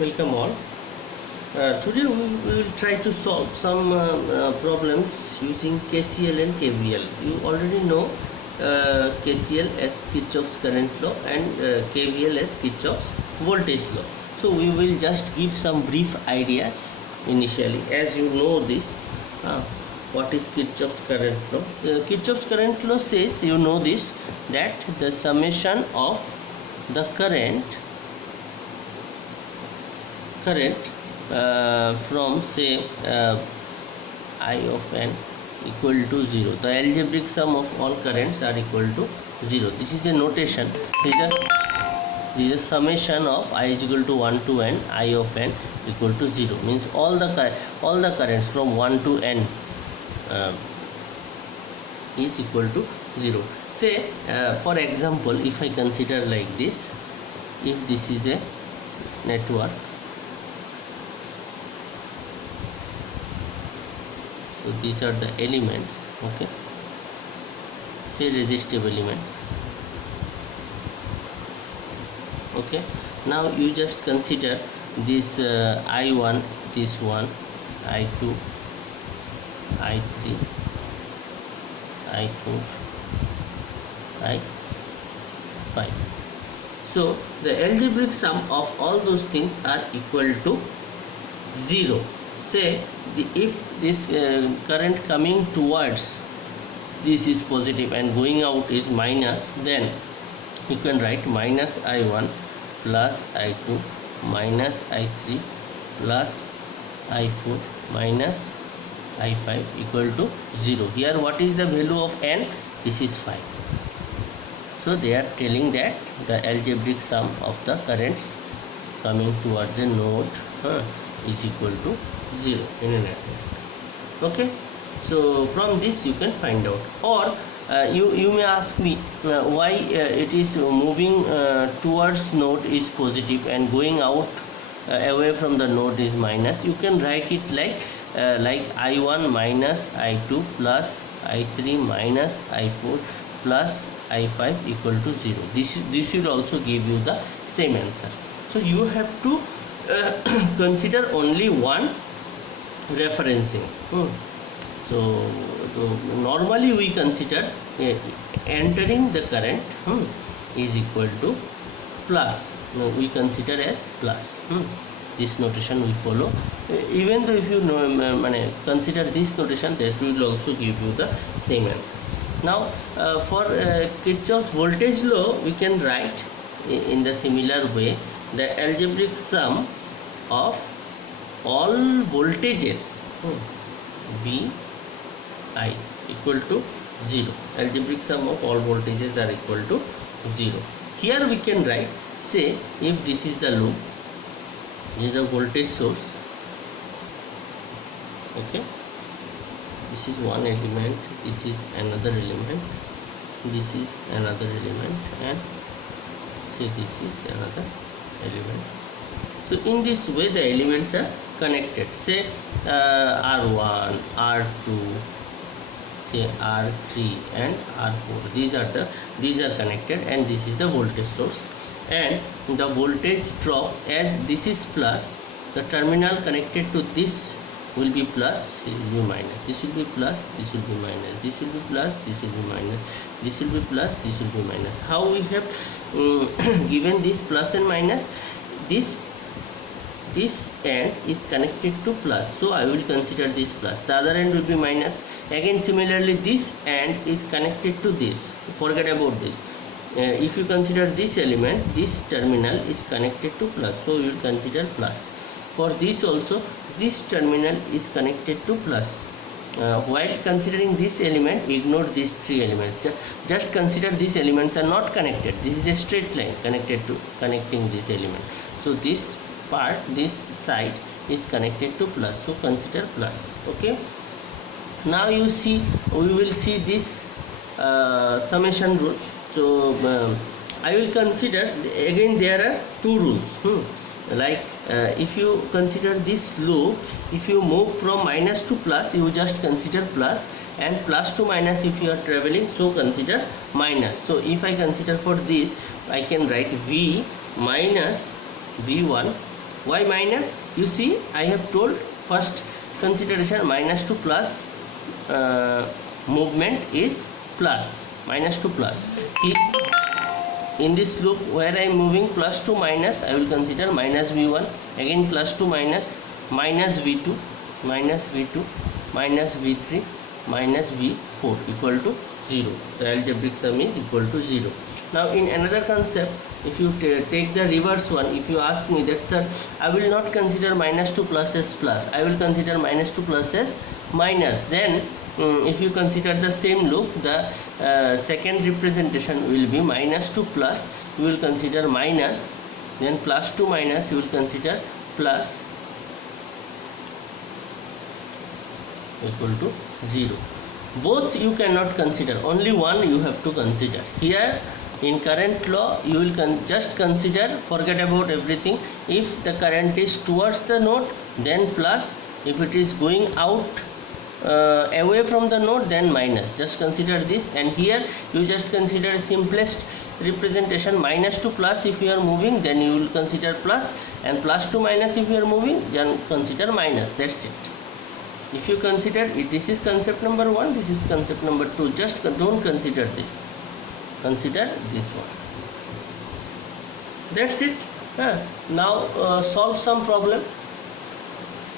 Welcome all. Today we will try to solve some problems using KCL and KVL. You already know KCL as Kirchhoff's current law and KVL as Kirchhoff's voltage law. So we will just give some brief ideas initially. As you know this, what is Kirchhoff's current law? Kirchhoff's current law says, you know this, that the summation of the current from say I of n equal to 0. The algebraic sum of all currents are equal to 0. This is a notation. This is a summation of I is equal to 1 to n, I of n equal to 0. Means all the currents from 1 to n is equal to 0. Say for example, if I consider like this, if this is a network, so these are the elements, okay, say resistive elements, okay. Now you just consider this I1, this one, I2, I3, I4, I5. So the algebraic sum of all those things are equal to 0. Say if this current coming towards this is positive and going out is minus, then you can write minus I1 plus I2 minus I3 plus I4 minus I5 equal to 0. Here what is the value of n? This is 5. So they are telling that the algebraic sum of the currents coming towards a node is equal to 0 in a network. Okay, so from this you can find out. Or you may ask me why it is moving towards node is positive and going out away from the node is minus. You can write it like I1 minus I2 plus I3 minus I4 plus I5 equal to 0. This should also give you the same answer. So you have to consider only one referencing. So normally we consider entering the current is equal to plus. We consider as plus. This notation we follow. Even though if you consider this notation, that will also give you the same answer. Now for Kirchhoff's voltage law, we can write in the similar way the algebraic sum of all voltages V I equal to 0. Algebraic sum of all voltages are equal to 0. Here we can write, say if this is the loop, this is the voltage source, okay, this is one element, this is another element, this is another element, and say this is another element. So in this way the elements are connected. Say R1, R2, say R3 and R4. These are connected, and this is the voltage source. And the voltage drop, as this is plus, the terminal connected to this will be plus, this will be minus, this will be plus, this will be minus, this will be plus, this will be minus, this will be plus, this will be minus. How we have given this plus and minus? This end is connected to plus, so I will consider this plus. The other end will be minus. Again similarly, this end is connected to this. Forget about this. If you consider this element, this terminal is connected to plus, so you will consider plus. For this also, this terminal is connected to plus. While considering this element, ignore these three elements. Just consider these elements are not connected. This is a straight line connecting this element. So this part, this side is connected to plus, so consider plus. Okay, now you see, we will see this summation rule. So I will consider, again there are two rules. Like if you consider this loop, if you move from minus to plus, you just consider plus, and plus to minus if you are traveling, so consider minus. So if I consider for this, I can write V minus V1 Why minus? You see, I have told first consideration minus to plus movement is plus, minus to plus. In this loop where I am moving plus to minus, I will consider minus v1, again plus to minus, minus v2, minus v2, minus v3, minus v4 equal to 0. The algebraic sum is equal to 0. Now in another concept, if you take the reverse one, if you ask me that sir, I will not consider minus to plus as plus, I will consider minus to plus as minus, then if you consider the same loop, the second representation will be minus to plus, you will consider minus, then plus to minus you will consider plus, equal to 0. Both you cannot consider, only one you have to consider. Here in current law you will just consider, forget about everything. If the current is towards the node, then plus, if it is going out away from the node, then minus. Just consider this. And here you just consider simplest representation, minus to plus if you are moving, then you will consider plus, and plus to minus if you are moving, then consider minus. That's it. If you consider it, this is concept number 1, this is concept number 2, just don't consider this, consider this one. That's it. Now solve some problem.